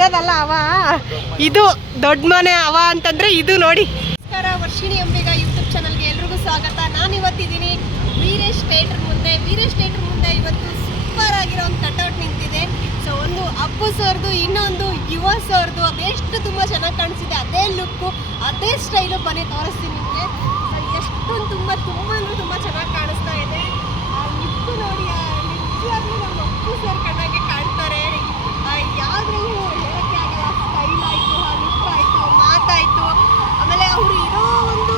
ಇಡೋದಲ್ಲ ಅವ? ಇದು ದೊಡ್ಡ ಮನೆ ಅವ ಅಂತಂದ್ರೆ ಇದು ನೋಡಿ. ನಮಸ್ಕಾರ, ವರ್ಷಿಣಿ ಅಂಬಿಗ ಯೂಟ್ಯೂಬ್ ಚಾನಲ್ಗೆ ಎಲ್ರಿಗೂ ಸ್ವಾಗತ. ನಾನು ಇವತ್ತಿದ್ದೀನಿ ವೀರೇಶ್ ಥಿಯೇಟರ್ ಮುಂದೆ. ವೀರೇಶ್ ಥಿಯೇಟರ್ ಮುಂದೆ ಇವತ್ತು ಸೂಪರ್ ಆಗಿರೋ ಒಂದು ಕಟ್ಔಟ್ ನಿಂತಿದೆ. ಸೊ ಒಂದು ಅಪ್ಪು ಸರ್ದು, ಇನ್ನೊಂದು ಯುವ ಸರ್ದು. ಅದೆಷ್ಟು ತುಂಬ ಚೆನ್ನಾಗಿ ಕಾಣಿಸಿದೆ. ಅದೇ ಲುಕ್ಕು ಅದೇ ಸ್ಟೈಲು ಬನ್ನಿ ತೋರಿಸ್ತೀನಿ ನಿಮಗೆ. ಎಷ್ಟೊಂದು ತುಂಬ ತುಂಬ ಅಂದ್ರೆ ತುಂಬ ಚೆನ್ನಾಗಿ ಕಾಣಿಸ್ತಾ ಇದೆ ಆ ಲಿಪ್ಪು ನೋಡಿ ಆ ನಿಜವಾಗ್ಲೂ ನಮ್ಮ ಅಪ್ಪು ಸರ್ ಕಣ್ಣಾಗೆ ಕಾಣ್ತಾರೆ ಯಾವ್ದ್ರೂ ಹೇಳಕ್ಕೆ ಆಗಲ್ಲ ಸ್ಟೈಲ್ ಆಯಿತು ಆ ಲುಕ್ ಆಯಿತು ಮಾತಾಯಿತು ಆಮೇಲೆ ಅವರು ಇರೋ ಒಂದು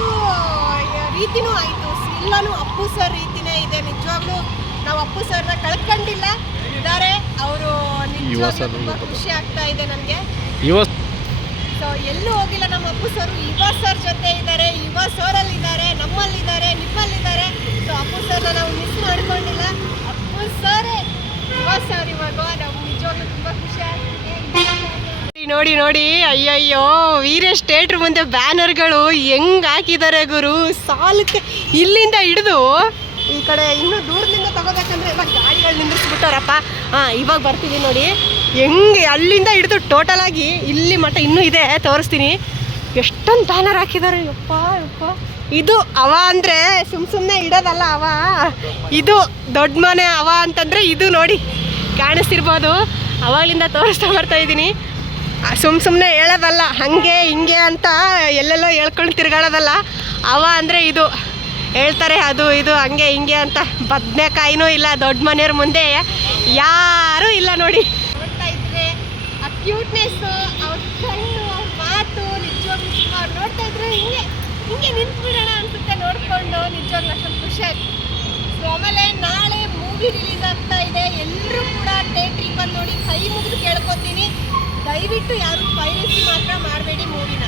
ರೀತಿನೂ ಆಯಿತು ಎಲ್ಲನೂ ಅಪ್ಪು ಸರ್ ರೀತಿನೇ ಇದೆ. ನಿಜವಾಗ್ಲೂ ನಾವು ಅಪ್ಪು ಸರ್ನ ಕಳ್ಕೊಂಡಿಲ್ಲ. ಇದ್ದಾರೆ. ಅವರು ತುಂಬಾ ತುಂಬ ಖುಷಿ ಆಗ್ತಾ ಇದೆ ನನಗೆ ಸೊ ಎಲ್ಲೂ ಹೋಗಿಲ್ಲ ನಮ್ಮ ಅಪ್ಪು ಸರ್ ಯುವ ಸರ್ ಜೊತೆ ಇದ್ದಾರೆ. ಯುವ ಸರಲ್ಲಿ ಇದ್ದಾರೆ ನಮ್ಮಲ್ಲಿದ್ದಾರೆ ನಿಮ್ಮಲ್ಲಿದ್ದಾರೆ ಸೊ ಅಪ್ಪು ಸರ್ನ ನಾವು ಮಿಸ್ ಮಾಡ್ಕೊಂಡಿಲ್ಲ ಅಪ್ಪು ಸರೇ ಯುವ ಸರ್ ಇವಾಗ ನಾವು ನಿಜವಾಗ್ಲೂ ತುಂಬ ಖುಷಿ ಆಗ್ತಿದೆ ನೋಡಿ ನೋಡಿ ಅಯ್ಯಯ್ಯೋ, ವೀರೇಶ್ ಥಿಯೇಟ್ರ್ ಮುಂದೆ ಬ್ಯಾನರ್ಗಳು ಹೆಂಗ್ ಹಾಕಿದ್ದಾರೆ ಗುರು? ಸಾಲಕ್ಕೆ ಇಲ್ಲಿಂದ ಹಿಡಿದು ಈ ಕಡೆ ಇನ್ನೂ ದೂರದಿಂದ ತಗೋಬೇಕಂದ್ರೆ ಇವಾಗ ಗಾಡಿಗಳು ನಿಂದಿಸ್ಬಿಟ್ಟಾರಪ್ಪ ಹಾಂ, ಇವಾಗ ಬರ್ತೀವಿ ನೋಡಿ. ಹೆಂಗೆ ಅಲ್ಲಿಂದ ಹಿಡಿದು ಟೋಟಲ್ ಆಗಿ ಇಲ್ಲಿ ಮಟ್ಟ ಇನ್ನೂ ಇದೆ, ತೋರಿಸ್ತೀನಿ. ಎಷ್ಟೊಂದು ಬ್ಯಾನರ್ ಹಾಕಿದ್ದಾರೆ, ಯಪ್ಪ ಯಪ್ಪ. ಇದು ಅವ ಅಂದರೆ ಸುಮ್ಮ ಸುಮ್ಮನೆ ಇಡೋದಲ್ಲ ಅವ. ಇದು ದೊಡ್ಡ ಮನೆ ಅವ ಅಂತಂದರೆ ಇದು ನೋಡಿ ಕಾಣಿಸ್ತಿರ್ಬೋದು. ಅವಾಗಿಂದ ತೋರಿಸ್ತಾ ಬರ್ತಾ ಇದ್ದೀನಿ. ಸುಮ್ಮ ಸುಮ್ಮನೆ ಹೇಳೋದಲ್ಲ, ಹಾಗೆ ಹಿಂಗೆ ಅಂತ ಎಲ್ಲೆಲ್ಲೋ ಹೇಳ್ಕೊಂಡು ತಿರ್ಗಾಡೋದಲ್ಲ. ಅವ ಅಂದರೆ ಇದು, ಹೇಳ್ತಾರೆ ಅದು ಇದು ಹಂಗೆ ಹಿಂಗೆ ಅಂತ. ಬದನೆಕಾಯಿನೂ ಇಲ್ಲ, ದೊಡ್ಡ ಮನೆಯವ್ರ ಮುಂದೆ ಯಾರೂ ಇಲ್ಲ ನೋಡಿ. ನೋಡ್ತಾ ಇದ್ರೆ ಆ ಕ್ಯೂಟ್ನೆಸ್ಸು ಅವ್ರ ಕಣ್ಣು ಮಾತು ನಿಜವಾಗ್ಲೂ ಅವ್ರು ನೋಡ್ತಾ ಇದ್ರೆ ಹಿಂಗೆ ಹಿಂಗೆ ನಿಂತ್ಬಿಡೋಣ ಅನ್ಸುತ್ತೆ ನೋಡಿಕೊಂಡು, ನಿಜವಾಗ್ಲೂ ಅಷ್ಟೊಂದು ಖುಷಿ ಆಯ್ತು. ಸೊ ನಾಳೆ ಮೂವಿ ರಿಲೀಸ್ ಆಗ್ತಾ ಇದೆ. ಎಲ್ಲರೂ ಕೂಡ ಥಿಯೇಟ್ರಿಗೆ ಬಂದು ನೋಡಿ, ಕೈ ಮುಗಿದು ಕೇಳ್ಕೊತೀನಿ. ದಯವಿಟ್ಟು ಯಾರು ಪೈರಸಿ ಮಾತ್ರ ಮಾಡಬೇಡಿ ಮೂವಿನ.